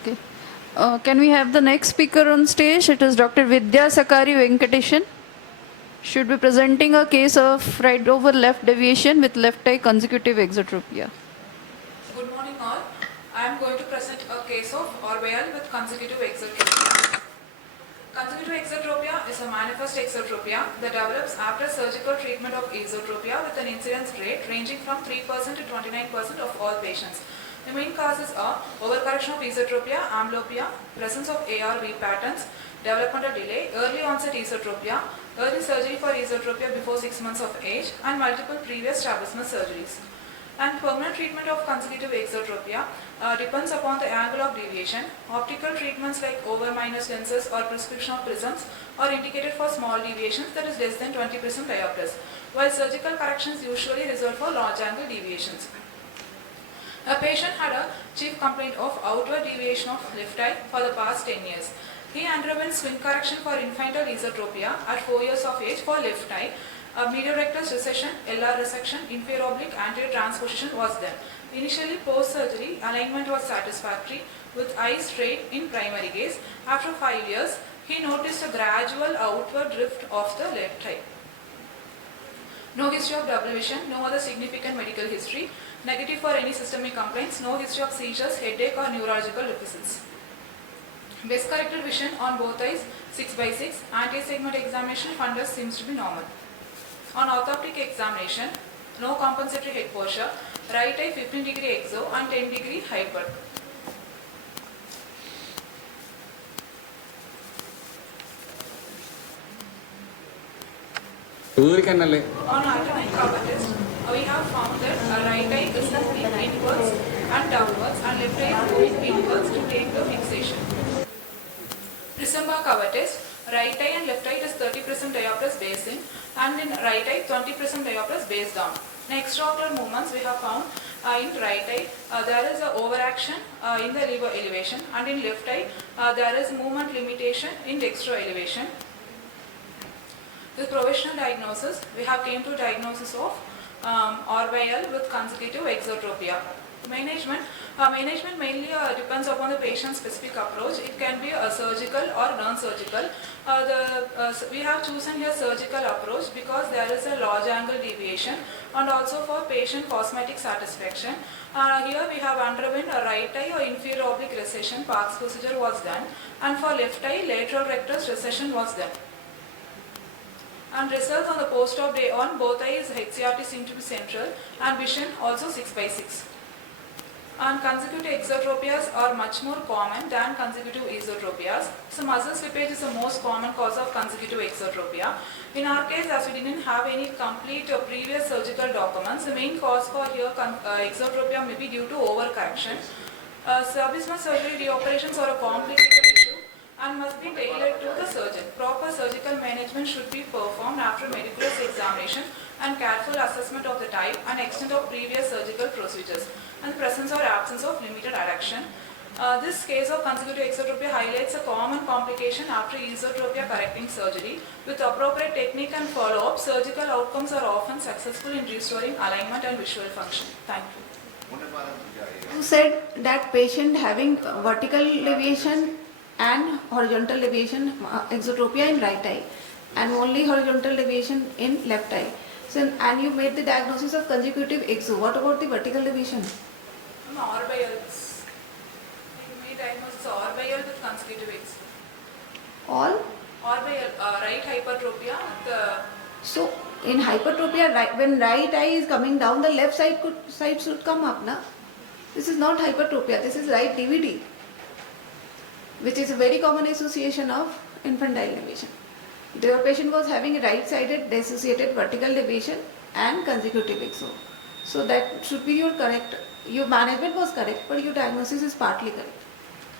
Okay. Can we have the next speaker on stage? It is Dr. Vidhya Sakari Venkatesan. Should be presenting a case of right over left deviation with left eye consecutive exotropia. Good morning all. I am going to present a case of Orwell with consecutive exotropia. Consecutive exotropia is a manifest exotropia that develops after surgical treatment of esotropia with an incidence rate ranging from 3% to 29% of all patients. The main causes are overcorrection of esotropia, amblyopia, presence of ARV patterns, developmental delay, early onset esotropia, early surgery for esotropia before 6 months of age, and multiple previous strabismus surgeries. And permanent treatment of consecutive exotropia depends upon the angle of deviation. Optical treatments like over minus lenses or prescription of prisms are indicated for small deviations, that is less than 20% diopters, while surgical corrections usually result for large angle deviations. A patient had a chief complaint of outward deviation of left eye for the past 10 years. He underwent swing correction for infantile esotropia at 4 years of age for left eye. A medial rectus recession, LR resection, inferior oblique anterior transposition was done. Initially post-surgery, alignment was satisfactory with eye straight in primary gaze. After 5 years, he noticed a gradual outward drift of the left eye. No history of double vision, no other significant medical history. Negative for any systemic complaints, no history of seizures, headache or neurological deficits. Best corrected vision on both eyes, 6/6. Anti-segment examination fundus seems to be normal. On orthoptic examination, no compensatory head posture, right eye 15-degree exo and 10-degree hyper. On alternate cover test, we have found that right eye is moving inwards and downwards and left eye is moving inwards to take the fixation. Prism bar cover test, right eye and left eye is 30% diopters base in and in right eye 20% diopters base down. In extraocular movements we have found in right eye there is a overaction in the lever elevation and in left eye there is movement limitation in dextro elevation. With provisional diagnosis, we have came to diagnosis of Orwell with consecutive exotropia. Management mainly depends upon the patient's specific approach. It can be a surgical or non-surgical. We have chosen here surgical approach because there is a large angle deviation and also for patient cosmetic satisfaction. Here we have underwent a right eye or inferior oblique recession, Park's procedure was done, and for left eye lateral rectus recession was done. And results on the post-op day on both eyes HCRT seem to be central and vision also 6/6. And consecutive exotropias are much more common than consecutive esotropias. So muscle slippage is the most common cause of consecutive exotropia. In our case, as we didn't have any complete previous surgical documents, the main cause for here exotropia may be due to overcorrection. Strabismus surgery reoperations are a complicated issue and must be tailored to the surgeon. Proper surgical management should be performed after meticulous examination and careful assessment of the type and extent of previous surgical procedures and presence or absence of limited adduction. This case of consecutive exotropia highlights a common complication after esotropia correcting surgery. With appropriate technique and follow-up, surgical outcomes are often successful in restoring alignment and visual function. Thank you. You said that patient having vertical deviation and horizontal deviation exotropia in right eye and only horizontal deviation in left eye. So, and you made the diagnosis of consecutive exo. What about the vertical deviation? Orwell's. We made diagnosis of Orwell with consecutive exo. All? Orwell, right hypertropia. So, in hypertropia, when right eye is coming down, the left side should come up, na? This is not hypertropia. This is right DVD, which is a very common association of infantile deviation. The patient was having right-sided dissociated vertical deviation and consecutive exo. So that should be your correct. Your management was correct, but your diagnosis is partly correct.